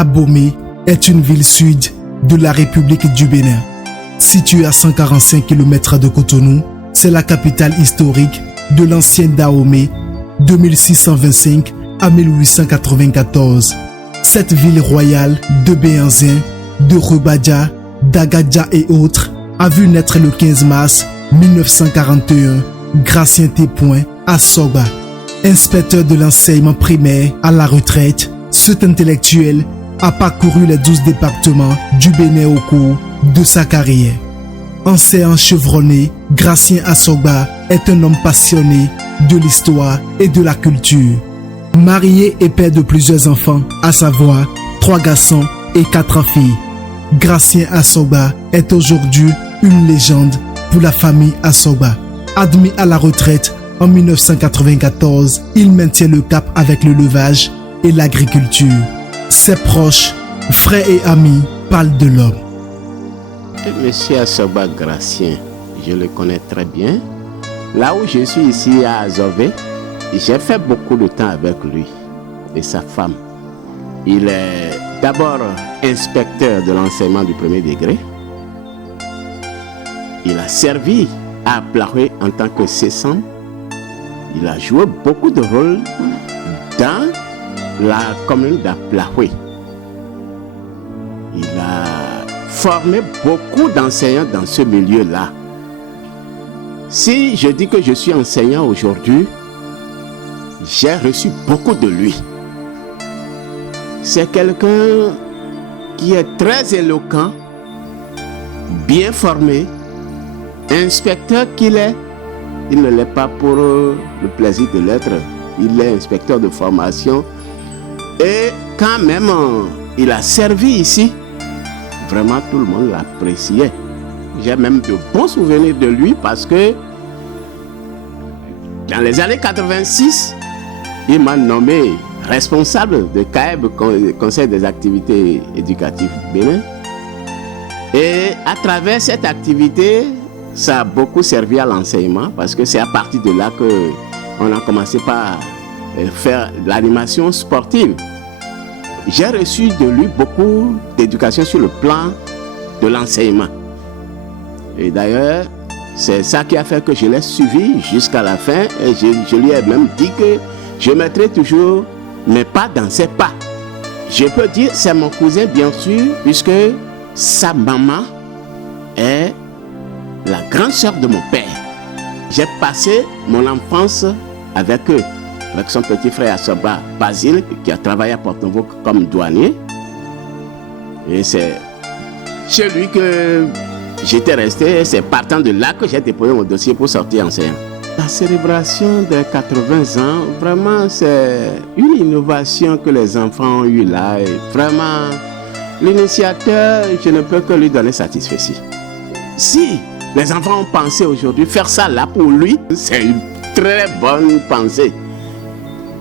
Abomey est une ville sud de la République du Bénin. Située à 145 km de Cotonou, c'est la capitale historique de l'ancien Dahomey de 1625 à 1894. Cette ville royale de Béhanzin, de Rebadja, d'Agadja et autres a vu naître le 15 mars 1941 Gratien Tépoin à Sogba. Inspecteur de l'enseignement primaire à la retraite, cet intellectuel a parcouru les 12 départements du Bénin au cours de sa carrière. Enseignant chevronné, Gratien Assogba est un homme passionné de l'histoire et de la culture. Marié et père de plusieurs enfants, à savoir 3 garçons et 4 filles, Gratien Assogba est aujourd'hui une légende pour la famille Assogba. Admis à la retraite en 1994, il maintient le cap avec le levage et l'agriculture. Ses proches, frères et amis parlent de l'homme. Monsieur Assogba Gratien, je le connais très bien. Là où je suis ici à Azové, j'ai fait beaucoup de temps avec lui et sa femme. Il est d'abord inspecteur de l'enseignement du premier degré. Il a servi à Plahoué en tant que cessant. Il a joué beaucoup de rôles dans la commune d'Aplahoué. Il a formé beaucoup d'enseignants dans ce milieu-là. Si je dis que je suis enseignant aujourd'hui, j'ai reçu beaucoup de lui. C'est quelqu'un qui est très éloquent, bien formé, inspecteur qu'il est. Il ne l'est pas pour le plaisir de l'être. Il est inspecteur de formation. Et quand même il a servi ici, vraiment tout le monde l'appréciait. J'ai même de bons souvenirs de lui parce que dans les années 86, il m'a nommé responsable de CAEB, Conseil des activités éducatives Bénin. Et à travers cette activité, ça a beaucoup servi à l'enseignement parce que c'est à partir de là qu'on a commencé par faire l'animation sportive. J'ai reçu de lui beaucoup d'éducation sur le plan de l'enseignement. Et d'ailleurs, c'est ça qui a fait que je l'ai suivi jusqu'à la fin. Et je lui ai même dit que je mettrai toujours mes pas dans ses pas. Je peux dire c'est mon cousin bien sûr, puisque sa maman est la grande sœur de mon père. J'ai passé mon enfance avec eux, avec son petit frère Assogba Basile, qui a travaillé à Porto-Novo comme douanier. Et c'est chez lui que j'étais resté. C'est partant de là que j'ai déposé mon dossier pour sortir enseignant. La célébration des 80 ans, vraiment, c'est une innovation que les enfants ont eue là. Et vraiment, l'initiateur, je ne peux que lui donner satisfaction. Si les enfants ont pensé aujourd'hui faire ça là pour lui, c'est une très bonne pensée.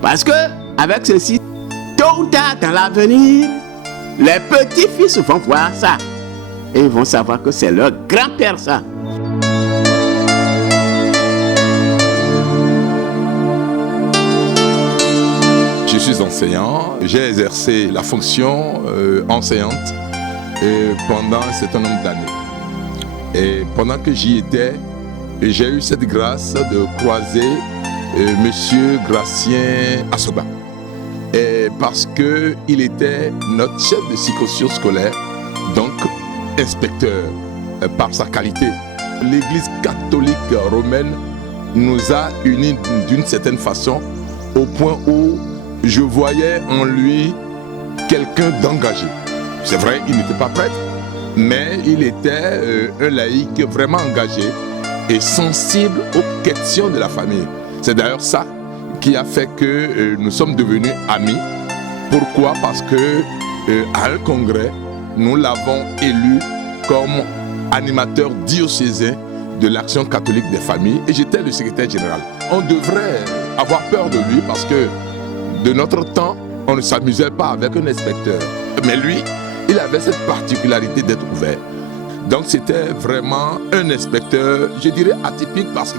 Parce que avec ceci, tôt ou tard dans l'avenir, les petits-fils vont voir ça. Et ils vont savoir que c'est leur grand-père ça. Je suis enseignant, j'ai exercé la fonction enseignante pendant un certain nombre d'années. Et pendant que j'y étais, j'ai eu cette grâce de croiser Monsieur Gratien Assogba. Parce qu'il était notre chef de psychosciences scolaire, donc inspecteur par sa qualité. L'Église catholique romaine nous a unis d'une certaine façon au point où je voyais en lui quelqu'un d'engagé. C'est vrai, il n'était pas prêtre, mais il était un laïc vraiment engagé et sensible aux questions de la famille. C'est d'ailleurs ça qui a fait que nous sommes devenus amis. Pourquoi? Parce que à un congrès, nous l'avons élu comme animateur diocésain de l'Action catholique des familles et j'étais le secrétaire général. On devrait avoir peur de lui parce que de notre temps, on ne s'amusait pas avec un inspecteur. Mais lui, il avait cette particularité d'être ouvert. Donc c'était vraiment un inspecteur, je dirais atypique parce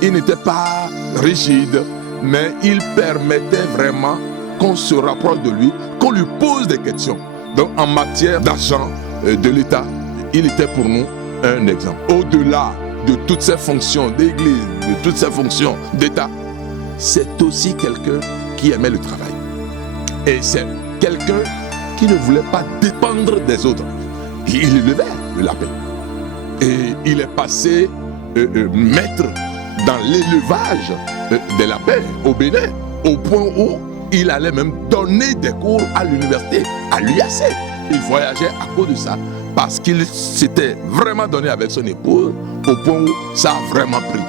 qu'il n'était pas rigide, mais il permettait vraiment qu'on se rapproche de lui, qu'on lui pose des questions. Donc en matière d'argent de l'État, il était pour nous un exemple. Au-delà de toutes ces fonctions d'église, de toutes ces fonctions d'État, c'est aussi quelqu'un qui aimait le travail. Et c'est quelqu'un qui ne voulait pas dépendre des autres. Il élevait le lapin. Et il est passé maître dans l'élevage des lapins au Bénin, au point où il allait même donner des cours à l'université, à l'UAC. Il voyageait à cause de ça, parce qu'il s'était vraiment donné avec son épouse, au point où ça a vraiment pris.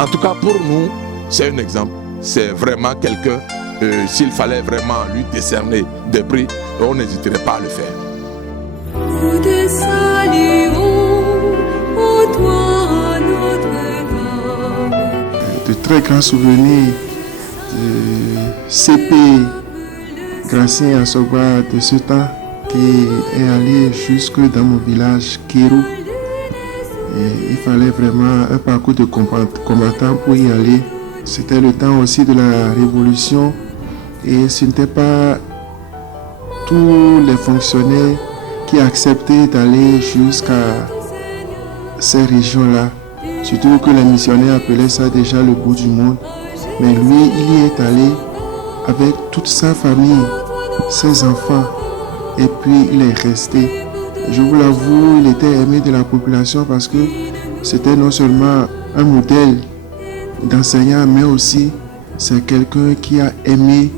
En tout cas, pour nous, c'est un exemple. C'est vraiment quelqu'un, s'il fallait vraiment lui décerner des prix, on n'hésiterait pas à le faire. Nous te saluons, ô toi, Notre-Dame. De très grands souvenirs de CP Gracien Asogba de ce temps qui est allé jusque dans mon village Kérou. Et il fallait vraiment un parcours de combattant pour y aller. C'était le temps aussi de la révolution et ce n'était pas tous les fonctionnaires qui acceptaient d'aller jusqu'à ces régions-là. Surtout que les missionnaires appelaient ça déjà le bout du monde. Mais lui, il y est allé avec toute sa famille, ses enfants, et puis il est resté. Je vous l'avoue, il était aimé de la population parce que c'était non seulement un modèle d'enseignant, mais aussi c'est quelqu'un qui a aimé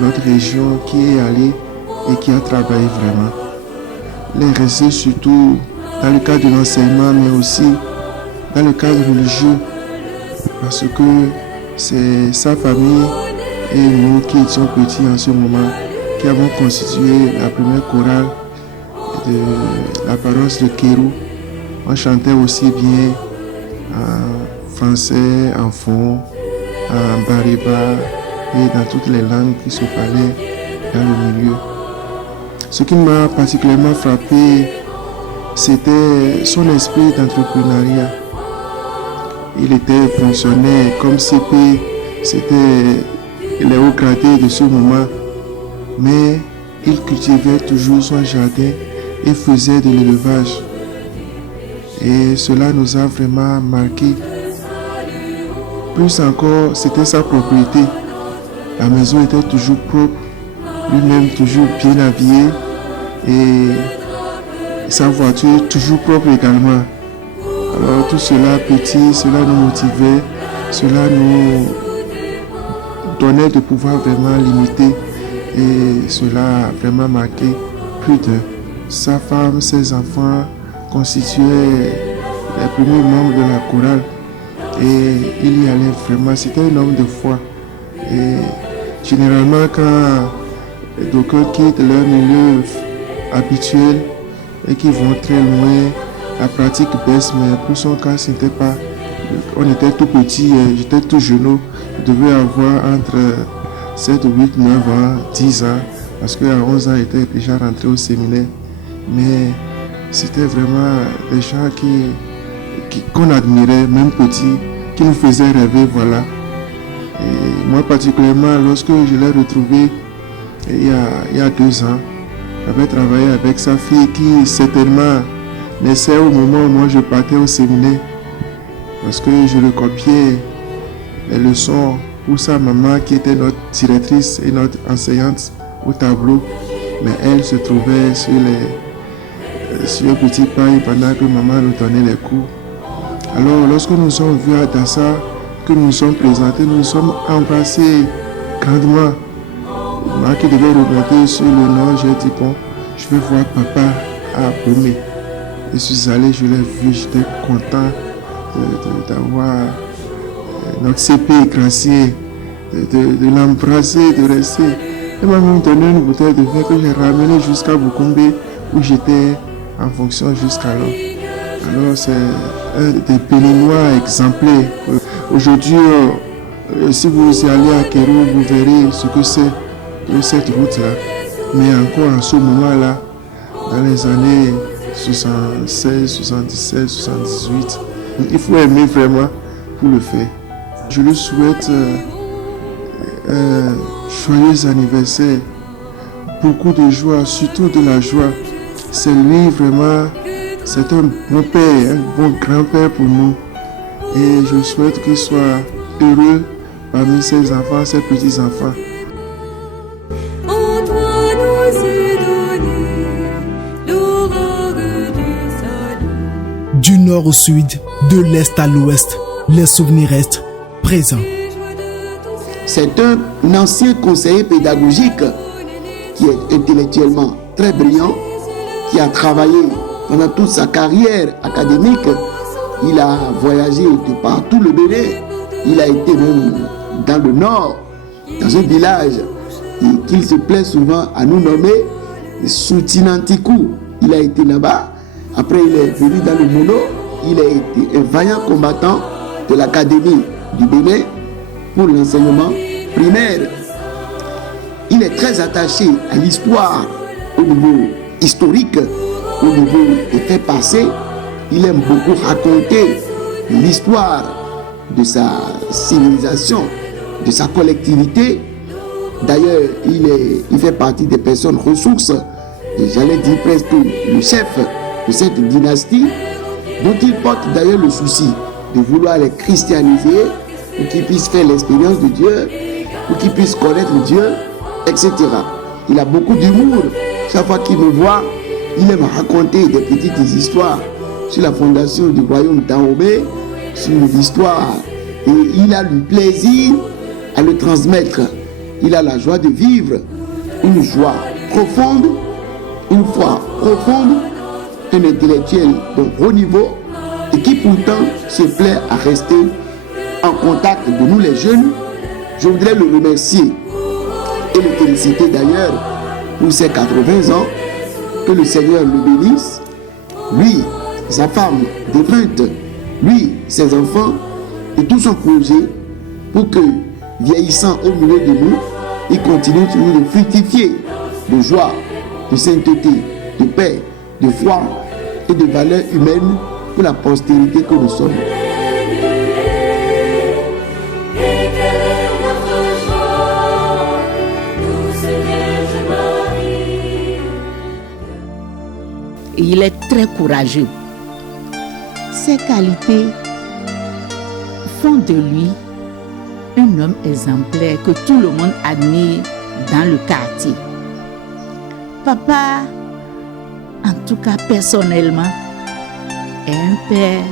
notre région, qui est allé et qui a travaillé vraiment. Il est resté surtout dans le cadre de l'enseignement, mais aussi dans le cadre religieux, parce que c'est sa famille et nous qui étions petits en ce moment, qui avons constitué la première chorale de la paroisse de Kérou. On chantait aussi bien en français, en fond, en bariba et dans toutes les langues qui se parlaient dans le milieu. Ce qui m'a particulièrement frappé, c'était son esprit d'entrepreneuriat. Il était fonctionnaire comme CP, c'était les hauts gradés de ce moment, mais il cultivait toujours son jardin et faisait de l'élevage. Et cela nous a vraiment marqué. Plus encore, c'était sa propriété. La maison était toujours propre, lui-même toujours bien habillé et sa voiture toujours propre également. Alors tout cela petit, cela nous motivait, cela nous donnait de pouvoir vraiment limiter et cela a vraiment marqué plus de sa femme, ses enfants constituaient les premiers membres de la chorale et il y allait vraiment, c'était un homme de foi. Et généralement quand d'aucuns quittent leur milieu habituel et qui vont très loin, la pratique baisse, mais pour son cas, ce n'était pas. On était tout petit, j'étais tout jeune, je devais avoir entre 7, 8, 9 ans, 10 ans, parce qu'à 11 ans, j'étais déjà rentré au séminaire. Mais c'était vraiment des gens qu'on admirait, même petits, qui nous faisaient rêver, voilà. Et moi particulièrement, lorsque je l'ai retrouvé il y a 2 ans, j'avais travaillé avec sa fille qui certainement naissait au moment où moi je partais au séminaire, parce que je le copiais les leçons pour sa maman qui était notre directrice et notre enseignante au tableau, mais elle se trouvait sur un petit paille pendant que maman nous donnait les cours. Alors lorsque nous sommes vus à Dassa, que nous nous sommes présentés, nous nous sommes embrassés grandement. Moi qui devais remonter sur le nord, j'ai dit bon, je vais voir papa à Bomé. Je suis allé, je l'ai vu, j'étais content d'avoir notre CP gracié, de l'embrasser, de rester. Il m'a même donné une bouteille de vin que j'ai ramenée jusqu'à Bukumbe où j'étais en fonction jusqu'alors. Alors c'est un des Béninois exemplaires. Aujourd'hui, si vous allez à Kérou, vous verrez ce que c'est cette route-là. Mais encore en ce moment-là, dans les années 76, 77, 78, il faut aimer vraiment pour le faire. Je lui souhaite joyeux anniversaire. Beaucoup de joie, surtout de la joie. C'est lui vraiment, c'est un bon père, un bon grand-père pour nous. Et je souhaite qu'il soit heureux parmi ses enfants, ses petits-enfants. En toi nous est donné l'aurore du salut. Du nord au sud, de l'est à l'ouest, les souvenirs restent présents. C'est un ancien conseiller pédagogique qui est intellectuellement très brillant, qui a travaillé pendant toute sa carrière académique. Il a voyagé de partout le Bénin. Il a été même dans le nord, dans un village qu'il se plaît souvent à nous nommer Soutinantikou. Il a été là-bas. Après, il est venu dans le Mono. Il a été un vaillant combattant de l'Académie du Bénin pour l'enseignement primaire. Il est très attaché à l'histoire au niveau historique, au niveau des faits passés. Il aime beaucoup raconter l'histoire de sa civilisation, de sa collectivité. D'ailleurs, il fait partie des personnes ressources, et j'allais dire presque le chef de cette dynastie, dont il porte d'ailleurs le souci de vouloir les christianiser pour qu'ils puissent faire l'expérience de Dieu, pour qu'ils puissent connaître Dieu, etc. Il a beaucoup d'humour. Chaque fois qu'il me voit, il aime raconter des petites histoires sur la fondation du royaume d'Ahomey, sur l'histoire. Et il a le plaisir à le transmettre. Il a la joie de vivre une joie profonde, une foi profonde, un intellectuel de haut niveau et qui pourtant se plaît à rester en contact de nous les jeunes. Je voudrais le remercier et le féliciter d'ailleurs pour ses 80 ans. Que le Seigneur le bénisse, lui, sa femme défunte, lui, ses enfants et tout son projet, pour que, vieillissant au milieu de nous, il continue toujours de fructifier de joie, de sainteté, de paix, de foi et de valeurs humaines pour la postérité que nous sommes. Il est très courageux. Ses qualités font de lui un homme exemplaire que tout le monde admire dans le quartier. Papa, en tout cas personnellement, est un père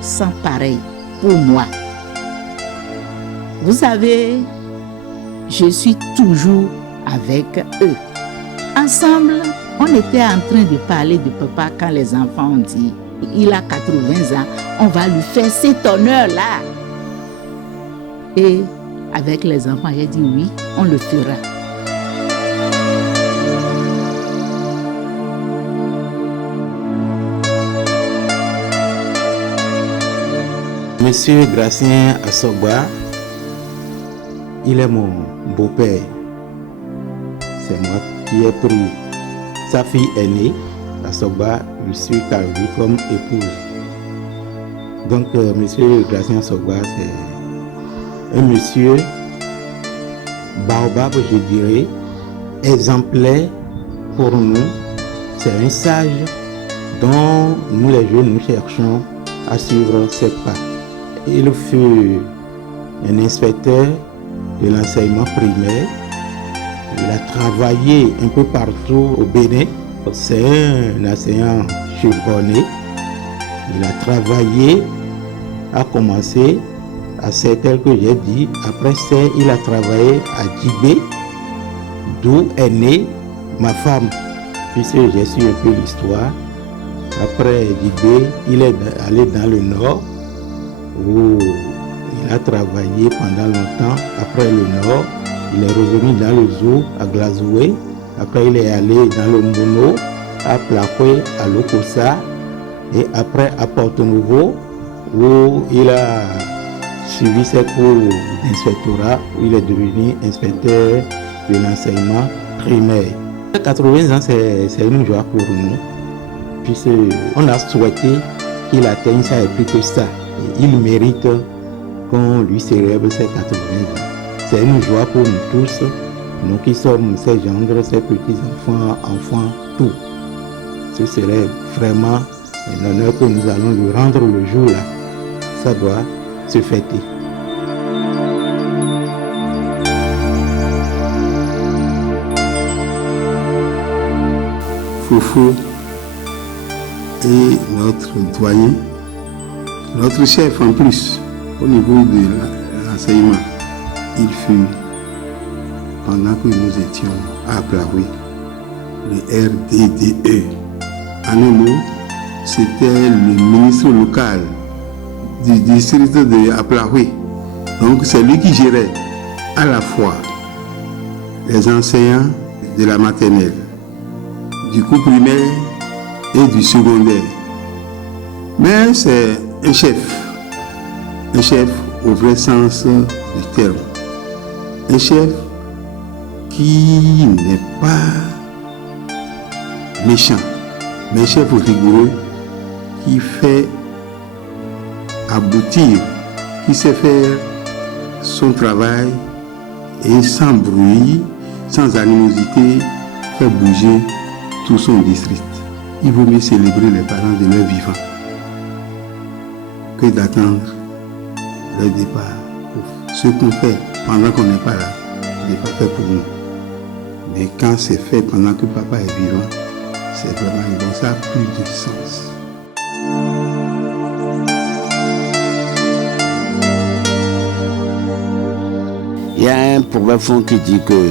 sans pareil pour moi. Vous savez, je suis toujours avec eux. Ensemble, on était en train de parler de papa quand les enfants ont dit « Il a 80 ans, on va lui faire cet honneur-là. » Et avec les enfants, j'ai dit « Oui, on le fera. » Monsieur Gracien Assogba, il est mon beau-père. C'est moi qui ai pris sa fille aînée, Assogba, je suis carré comme épouse. Donc, monsieur Gracien Assogba, c'est un monsieur baobab, je dirais, exemplaire pour nous. C'est un sage dont nous les jeunes, nous cherchons à suivre ses pas. Il fut un inspecteur de l'enseignement primaire. Il a travaillé un peu partout au Bénin. C'est un enseignant chevronné. Il a travaillé, a commencé à c'est tel que j'ai dit. Après ça, il a travaillé à Djibé, d'où est née ma femme. Puisque j'ai su un peu l'histoire. Après Djibé, il est allé dans le nord, où il a travaillé pendant longtemps. Après le nord, il est revenu dans le zoo à Glazoué. Après, il est allé dans le Mono, à Plakoué, à Lokossa. Et après, à Porto-Nouveau, où il a suivi ses cours d'inspectorat, où il est devenu inspecteur de l'enseignement primaire. 80 ans, c'est une joie pour nous, puisqu'on a souhaité qu'il atteigne ça et plus que ça. Et il mérite qu'on lui célèbre ses 80 ans. C'est une joie pour nous tous, nous qui sommes ses gendres, ses petits-enfants, enfants, tout. Ce serait vraiment un honneur que nous allons lui rendre le jour-là. Ça doit se fêter. Foufou est notre doyen, notre chef en plus au niveau de l'enseignement. Il fut, pendant que nous étions à Plaoui, le RDDE. En un mot, c'était le ministre local du district de Aplaoui. Donc c'est lui qui gérait à la fois les enseignants de la maternelle, du cours primaire et du secondaire. Mais c'est un chef au vrai sens du terme. Un chef qui n'est pas méchant, mais un chef rigoureux qui fait aboutir, qui sait faire son travail et sans bruit, sans animosité, fait bouger tout son district. Il vaut mieux célébrer les parents de leur vivant que d'attendre leur départ. Ce qu'on fait pendant qu'on n'est pas là n'est pas fait pour nous. Mais quand c'est fait pendant que papa est vivant, c'est vraiment bon, ça a plus de sens. Il y a un proverbe qui dit que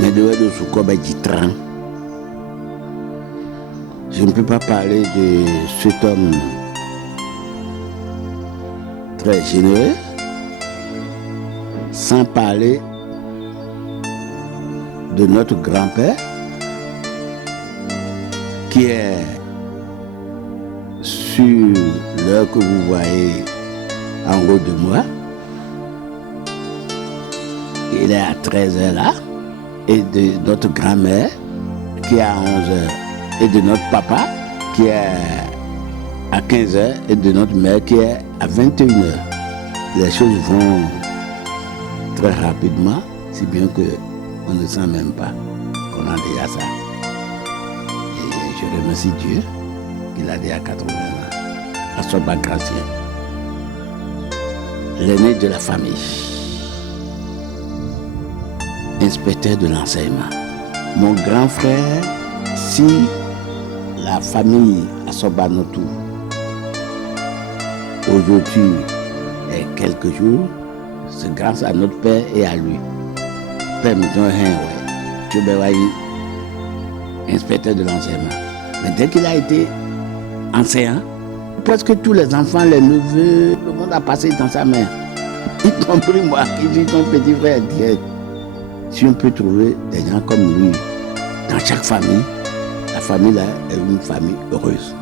mais de Soukoba dit train. Je ne peux pas parler de cet homme très généreux sans parler de notre grand-père qui est sur l'heure que vous voyez en haut de moi. Il est à 13h là, et de notre grand-mère qui est à 11h, et de notre papa qui est à 15h, et de notre mère qui est à 21h. Les choses vont très rapidement, si bien qu'on ne sent même pas qu'on a déjà ça. Et je remercie Dieu qu'il a déjà 80 ans, à Soba Gracien, l'aîné de la famille, inspecteur de l'enseignement. Mon grand frère, si la famille Asobanotou aujourd'hui est quelques jours, c'est grâce à notre père et à lui. Père inspecteur de l'enseignement. Mais dès qu'il a été enseignant, presque tous les enfants, les neveux, le monde a passé dans sa main. Y compris moi, qui suis son petit frère direct. Si on peut trouver des gens comme lui dans chaque famille, la famille là est une famille heureuse.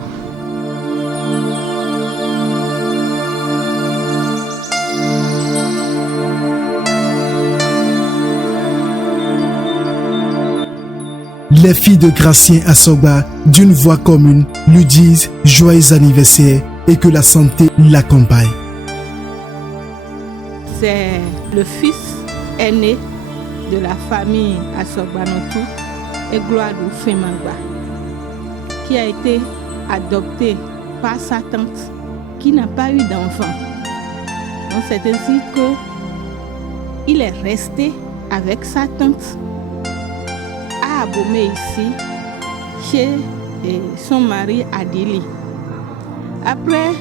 Les filles de Gracien Asoba, d'une voix commune, lui disent joyeux anniversaire et que la santé l'accompagne. C'est le fils aîné de la famille Asobanotou et Gloadou Femangba, qui a été adopté par sa tante qui n'a pas eu d'enfant. Donc c'est ainsi qu'il est resté avec sa tante à Abomey ici, chez son mari Adili. Après,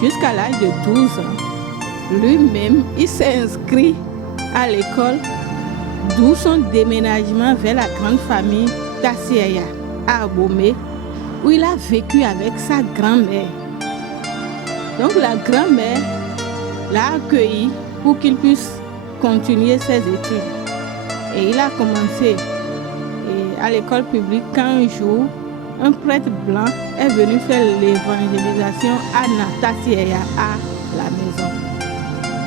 jusqu'à l'âge de 12 ans, lui-même, il s'est inscrit à l'école, d'où son déménagement vers la grande famille Tassieya à Abomey, où il a vécu avec sa grand-mère. Donc la grand-mère l'a accueilli pour qu'il puisse continuer ses études. Et il a commencé à l'école publique quand un jour, un prêtre blanc est venu faire l'évangélisation à Tassieya à la maison.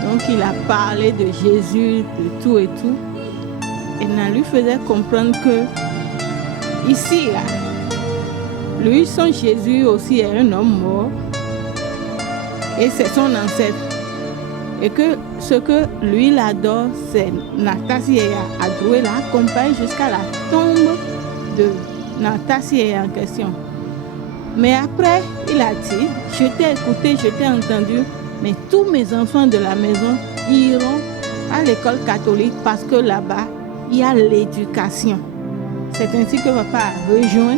Donc il a parlé de Jésus, de tout et tout. Et il lui faisait comprendre que ici, là, lui, son Jésus aussi est un homme mort. Et c'est son ancêtre. Et que ce que lui il adore, c'est Natassia Adroué l'accompagne jusqu'à la tombe de Natassia en question. Mais après, il a dit, je t'ai écouté, je t'ai entendu, mais tous mes enfants de la maison iront à l'école catholique parce que là-bas, il y a l'éducation. C'est ainsi que papa a rejoint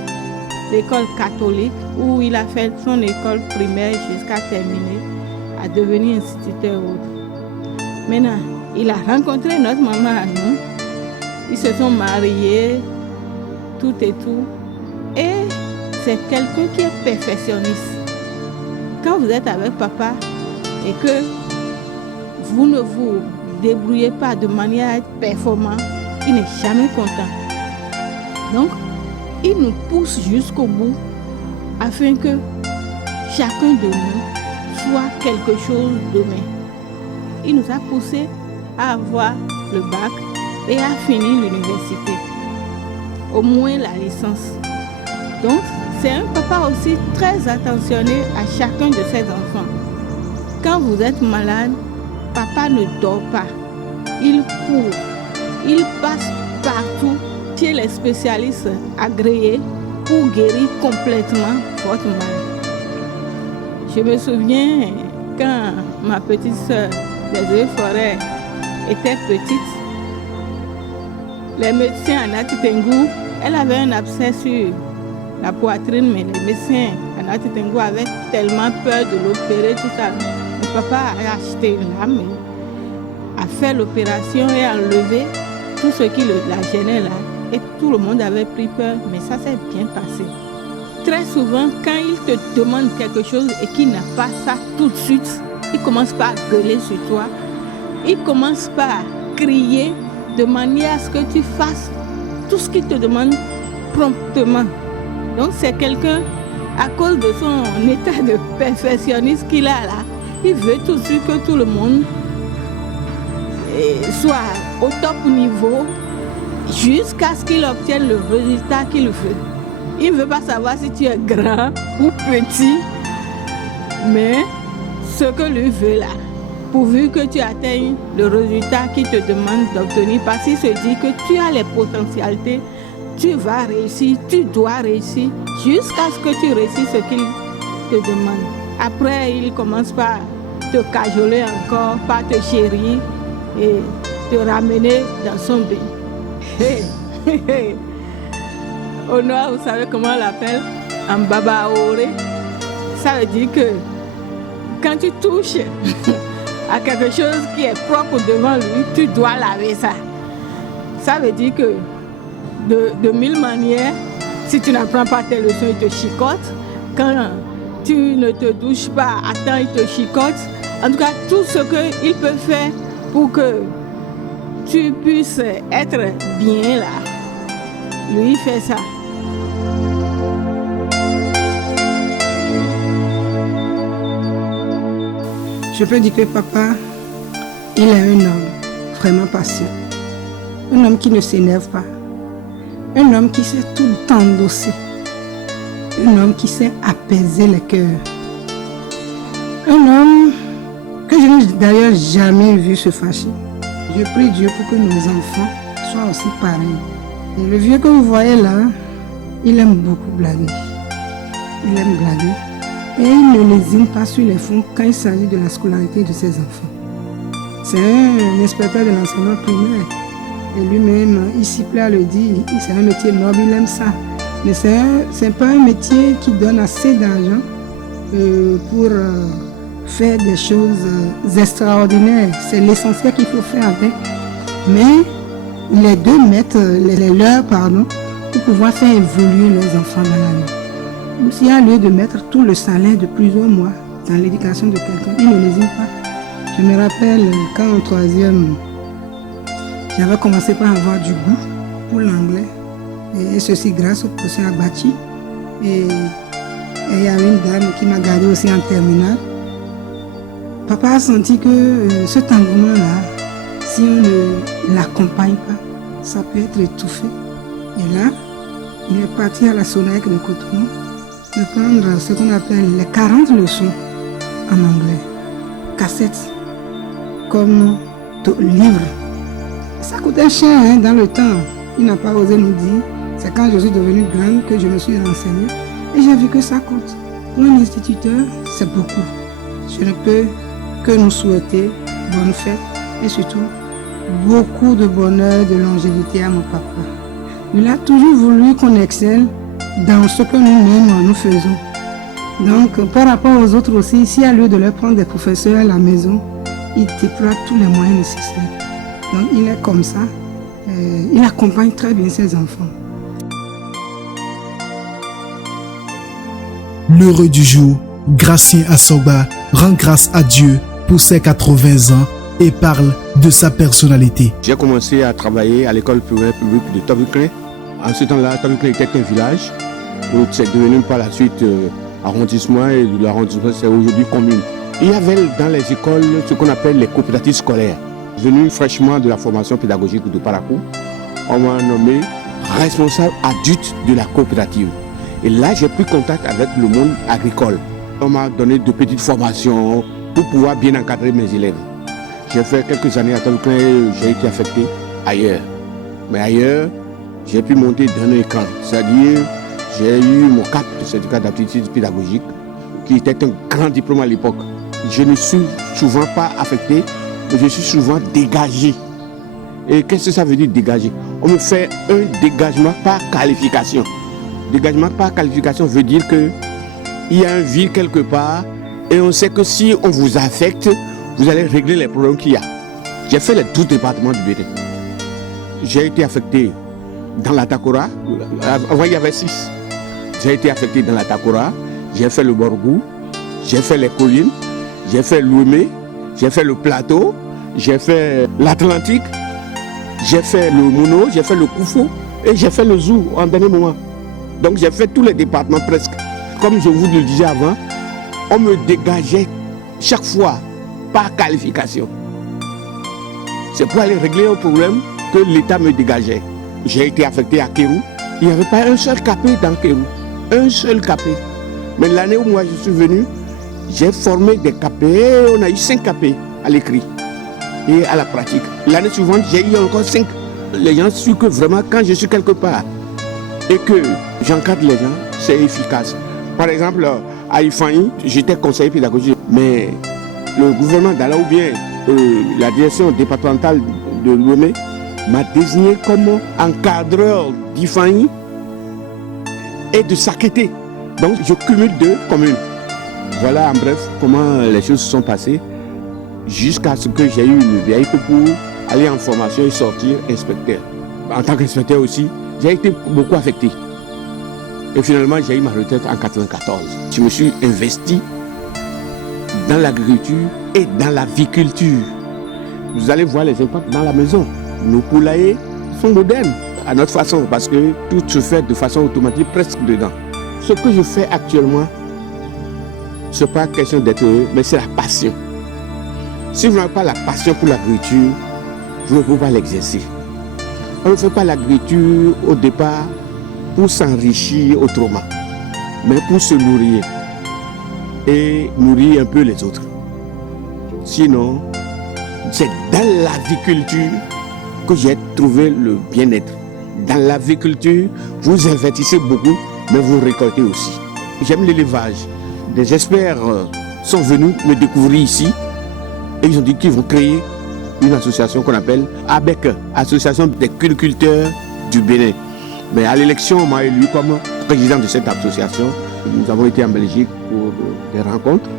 l'école catholique où il a fait son école primaire jusqu'à terminer, à devenir instituteur autre. Maintenant, il a rencontré notre maman à nous. Ils se sont mariés, tout et tout. Et c'est quelqu'un qui est perfectionniste. Quand vous êtes avec papa et que vous ne vous débrouillez pas de manière à être performant, il n'est jamais content. Donc, il nous pousse jusqu'au bout afin que chacun de nous soit quelque chose demain. Il nous a poussé à avoir le bac et à finir l'université, au moins la licence. Donc, c'est un papa aussi très attentionné à chacun de ses enfants. Quand vous êtes malade, papa ne dort pas. Il court, il passe partout chez les spécialistes agréés pour guérir complètement votre mal. Je me souviens quand ma petite sœur, Désirée Forêt, était petite, les médecins à Natitengou, elle avait un abcès sur la poitrine, mais les médecins à Natitengou avaient tellement peur de l'opérer, tout ça. Mon papa a acheté une lame, a fait l'opération et a enlevé tout ce qui la gênait là. Et tout le monde avait pris peur, mais ça s'est bien passé. Très souvent, quand il te demande quelque chose et qu'il n'a pas ça tout de suite, il commence par gueuler sur toi. Il commence par crier de manière à ce que tu fasses tout ce qu'il te demande promptement. Donc c'est quelqu'un, à cause de son état de perfectionniste qu'il a là, il veut tout de suite que tout le monde soit au top niveau jusqu'à ce qu'il obtienne le résultat qu'il veut. Il ne veut pas savoir si tu es grand ou petit, mais ce que lui veut là, pourvu que tu atteignes le résultat qu'il te demande d'obtenir, parce qu'il se dit que tu as les potentialités, tu vas réussir, tu dois réussir, jusqu'à ce que tu réussisses ce qu'il te demande. Après, il commence par te cajoler encore, par te chérir et te ramener dans son pays. Au nord, vous savez comment on l'appelle? Un baba oré. Ça veut dire que quand tu touches à quelque chose qui est propre devant lui, tu dois laver ça. Ça veut dire que de mille manières, si tu n'apprends pas tes leçons, il te chicote. Quand tu ne te douches pas à temps, il te chicote. En tout cas, tout ce qu'il peut faire pour que tu puisses être bien là, lui il fait ça. Je peux dire que papa, il est un homme vraiment patient. Un homme qui ne s'énerve pas. Un homme qui sait tout le temps endosser. Un homme qui sait apaiser les cœurs. Un homme que je n'ai d'ailleurs jamais vu se fâcher. Je prie Dieu pour que nos enfants soient aussi pareils. Et le vieux que vous voyez là, il aime beaucoup blaguer. Il aime blaguer. Et il ne lésine pas sur les fonds quand il s'agit de la scolarité de ses enfants. C'est un inspecteur de l'enseignement primaire. Et lui-même, il s'y plaît à le dire, c'est un métier noble, il aime ça. Mais c'est pas un métier qui donne assez d'argent pour faire des choses extraordinaires. C'est l'essentiel qu'il faut faire avec. Mais les deux mettent les leurs, pour pouvoir faire évoluer leurs enfants dans la vie. S'il y a lieu de mettre tout le salaire de plusieurs mois dans l'éducation de quelqu'un, il ne lésine pas. Je me rappelle quand en troisième, j'avais commencé par avoir du goût pour l'anglais. Et ceci grâce au professeur Abachi. Et il y a une dame qui m'a gardé aussi en terminale. Papa a senti que cet engouement-là, si on ne l'accompagne pas, ça peut être étouffé. Et là, il est parti à la Sonaec de Cotonou de prendre ce qu'on appelle les 40 leçons en anglais, cassettes. comme livre. Ça coûtait cher hein, dans le temps. Il n'a pas osé nous dire. C'est quand je suis devenue grande que je me suis renseignée et j'ai vu que ça coûte. Pour un instituteur, c'est beaucoup. Je ne peux que nous souhaiter bonne fête et surtout beaucoup de bonheur, de longévité à mon papa. Il a toujours voulu qu'on excelle dans ce que nous-mêmes nous faisons. Donc, par rapport aux autres aussi, s'il y a lieu de leur prendre des professeurs à la maison, il déploie tous les moyens nécessaires. Donc, il est comme ça. Il accompagne très bien ses enfants. L'heureux du jour, Gratien Assogba rend grâce à Dieu pour ses 80 ans et parle de sa personnalité. J'ai commencé à travailler à l'école publique de Tobuklin. En ce temps-là, Tobuklin était un village. C'est devenu par la suite arrondissement et l'arrondissement c'est aujourd'hui commune. Il y avait dans les écoles ce qu'on appelle les coopératives scolaires. Venu fraîchement de la formation pédagogique de Parakou, on m'a nommé responsable adulte de la coopérative. Et là, j'ai pris contact avec le monde agricole. On m'a donné de petites formations pour pouvoir bien encadrer mes élèves. J'ai fait quelques années à Tobuklin et j'ai été affecté ailleurs. Mais ailleurs, j'ai pu monter d'un écran. C'est-à-dire, j'ai eu mon CAP, le certificat d'aptitude pédagogique, qui était un grand diplôme à l'époque. Je ne suis souvent pas affecté, mais je suis souvent dégagé. Et qu'est-ce que ça veut dire dégager? On me fait un dégagement par qualification. Dégagement par qualification veut dire qu'il y a un vide quelque part et on sait que si on vous affecte, vous allez régler les problèmes qu'il y a. J'ai fait les 12 départements du Bénin. J'ai été affecté dans la Takora. Avant, il y avait 6. J'ai été affecté dans la Takora. J'ai fait le Borgou. J'ai fait les collines. J'ai fait l'Ouémé. J'ai fait le plateau. J'ai fait l'Atlantique. J'ai fait le Mono. J'ai fait le Koufo. Et j'ai fait le Zou en dernier moment. Donc j'ai fait tous les départements presque. Comme je vous le disais avant, on me dégageait chaque fois par qualification. C'est pour aller régler un problème que l'État me dégageait. J'ai été affecté à Kérou. Il n'y avait pas un seul capé dans Kérou. Un seul capé. Mais l'année où moi je suis venu, j'ai formé des capés. On a eu 5 capés à l'écrit et à la pratique. L'année suivante, j'ai eu encore 5. Les gens suivent que vraiment quand je suis quelque part et que j'encadre les gens, c'est efficace. Par exemple, à Ifaï, j'étais conseiller pédagogique, mais le gouvernement d'Ala ou bien la direction départementale de Lomé m'a désigné comme encadreur d'Ifaï et de Sakété. Donc je cumule 2 communes. Voilà en bref comment les choses se sont passées jusqu'à ce que j'ai eu une VIP pour aller en formation et sortir inspecteur. En tant qu'inspecteur aussi, j'ai été beaucoup affecté. Et finalement, j'ai eu ma retraite en 1994. Je me suis investi dans l'agriculture et dans la viculture. Vous allez voir les impacts dans la maison. Nos poulaillers sont modernes à notre façon parce que tout se fait de façon automatique presque dedans. Ce que je fais actuellement, ce n'est pas question d'être heureux, mais c'est la passion. Si vous n'avez pas la passion pour l'agriculture, vous ne pouvez pas l'exercer. On ne fait pas l'agriculture au départ pour s'enrichir autrement, mais pour se nourrir et nourrir un peu les autres. Sinon, c'est dans l'aviculture que j'ai trouvé le bien-être. Dans l'aviculture, vous investissez beaucoup, mais vous récoltez aussi. J'aime l'élevage. Des experts sont venus me découvrir ici et ils ont dit qu'ils vont créer une association qu'on appelle ABEC, Association des cultivateurs du Bénin. Mais à l'élection, on m'a élu comme président de cette association. Nous avons été en Belgique pour des rencontres.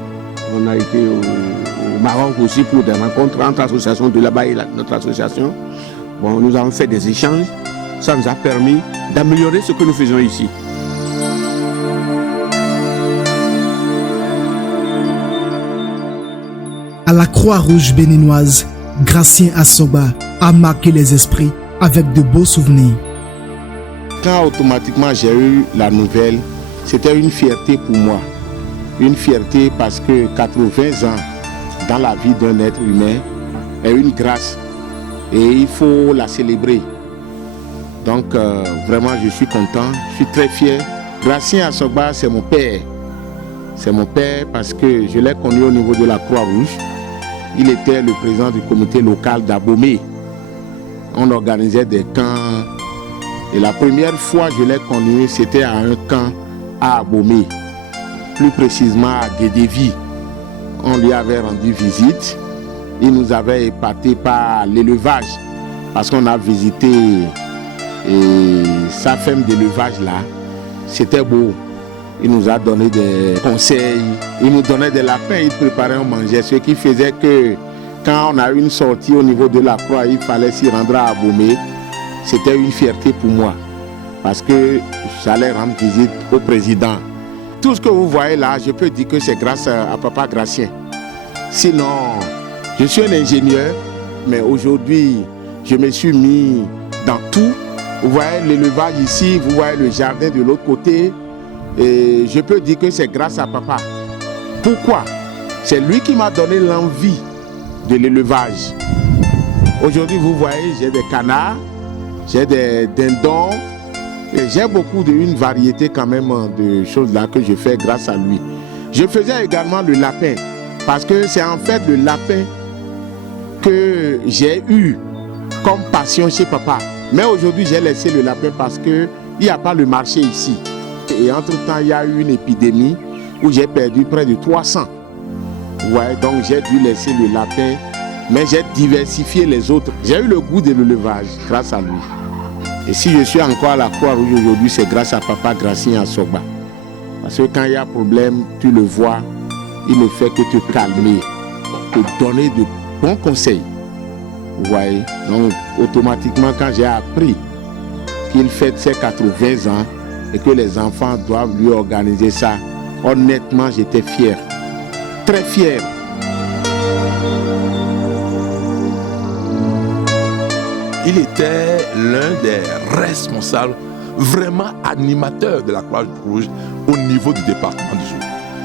On a été au Maroc aussi pour des rencontres entre associations de là-bas et notre association. Bon, nous avons fait des échanges. Ça nous a permis d'améliorer ce que nous faisons ici. À la Croix-Rouge béninoise, Gratien Assogba a marqué les esprits avec de beaux souvenirs. Quand automatiquement j'ai eu la nouvelle, c'était une fierté pour moi. Une fierté parce que 80 ans dans la vie d'un être humain est une grâce et il faut la célébrer. Donc vraiment je suis content, je suis très fier. Gratien Assogba, c'est mon père. C'est mon père parce que je l'ai connu au niveau de la Croix-Rouge. il était le président du comité local d'Abomey. On organisait des camps. Et la première fois que je l'ai connu, c'était à un camp à Abomey, plus précisément à Guédévi. On lui avait rendu visite. Il nous avait épaté par l'élevage, parce qu'on a visité sa ferme d'élevage là. C'était beau. Il nous a donné des conseils. Il nous donnait des lapins, il préparait, on mangeait. Ce qui faisait que quand on a eu une sortie au niveau de la Croix, il fallait s'y rendre à Abomey. C'était une fierté pour moi, parce que j'allais rendre visite au président. Tout ce que vous voyez là, je peux dire que c'est grâce à Papa Gratien. Sinon, je suis un ingénieur, mais aujourd'hui, je me suis mis dans tout. Vous voyez l'élevage ici, vous voyez le jardin de l'autre côté. Et je peux dire que c'est grâce à Papa. Pourquoi? C'est lui qui m'a donné l'envie de l'élevage. Aujourd'hui, vous voyez, j'ai des canards, j'ai des dindons, et j'ai une variété quand même de choses là que je fais grâce à lui. Je faisais également le lapin, parce que c'est en fait le lapin que j'ai eu comme passion chez Papa. Mais aujourd'hui, j'ai laissé le lapin parce qu'il n'y a pas le marché ici. Et entre-temps, il y a eu une épidémie où j'ai perdu près de 300. Ouais, donc j'ai dû laisser le lapin, mais j'ai diversifié les autres. J'ai eu le goût de l'élevage grâce à lui. Et si je suis encore à la Croix-Rouge aujourd'hui, c'est grâce à Papa Gratien à Sogba. Parce que quand il y a problème, tu le vois, il ne fait que te calmer, te donner de bons conseils. Vous voyez, donc automatiquement, quand j'ai appris qu'il fête ses 80 ans et que les enfants doivent lui organiser ça, honnêtement, j'étais fier, très fier. Il était l'un des responsables, vraiment animateurs de la Croix-Rouge au niveau du département du Zou.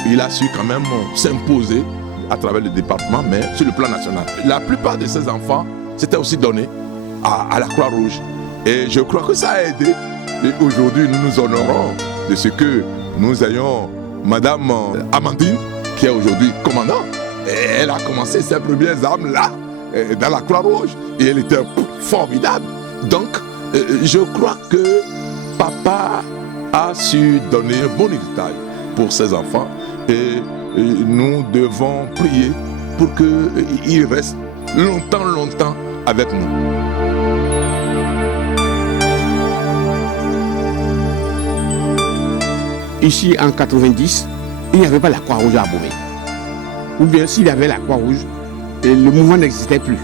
Il a su quand même s'imposer à travers le département, mais sur le plan national. La plupart de ses enfants s'étaient aussi donnés à la Croix-Rouge. Et je crois que ça a aidé. Et aujourd'hui, nous nous honorons de ce que nous ayons Madame Amandine, qui est aujourd'hui commandante. Et elle a commencé ses premières armes là, dans la Croix-Rouge. Et elle était formidable. Donc, je crois que Papa a su donner un bon héritage pour ses enfants. Et nous devons prier pour qu'il reste longtemps avec nous. Ici, en 90, il n'y avait pas la Croix-Rouge à Abomey. Ou bien s'il y avait la Croix-Rouge, le mouvement n'existait plus.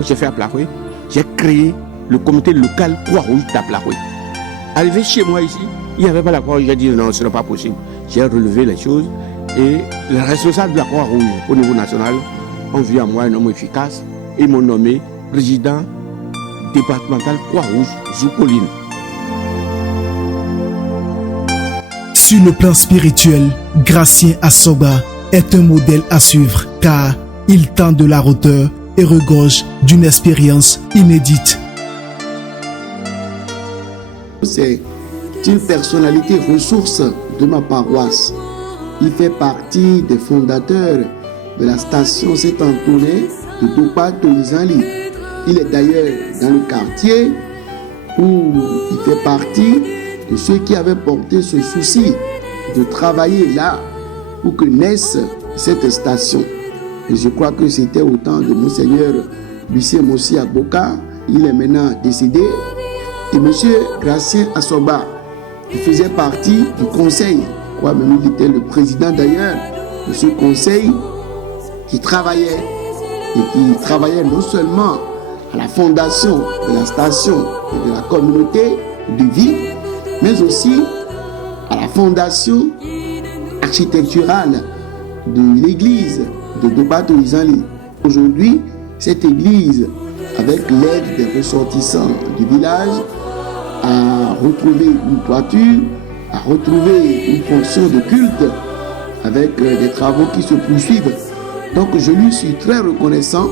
J'ai fait à Plaroué, j'ai créé le comité local Croix-Rouge d'Aplaroué. Arrivé chez moi ici, il n'y avait pas la Croix-Rouge. J'ai dit non, ce n'est pas possible. J'ai relevé les choses et les responsables de la Croix-Rouge au niveau national ont vu en moi un homme efficace et m'ont nommé président départemental Croix-Rouge Zoukoline. Sur le plan spirituel, Gratien Assoba est un modèle à suivre car il tend de la hauteur et regorge d'une expérience inédite. C'est une personnalité ressource de ma paroisse. Il fait partie des fondateurs de la station Saint-Antonin de Dopa-Toizanli. Il est d'ailleurs dans le quartier où il fait partie de ceux qui avaient porté ce souci de travailler là pour que naisse cette station. Et je crois que c'était au temps de Monseigneur Lucien Mossi Agboka. Il est maintenant décédé. Et M. Gratien Assoba, il faisait partie du conseil. Même il était le président d'ailleurs de ce conseil qui travaillait. Et qui travaillait non seulement à la fondation de la station et de la communauté de vie, mais aussi à la fondation architecturale de l'église de Dopa-Toizanli. Aujourd'hui, cette église, avec l'aide des ressortissants du village, a retrouvé une toiture, a retrouvé une fonction de culte avec des travaux qui se poursuivent. Donc je lui suis très reconnaissant.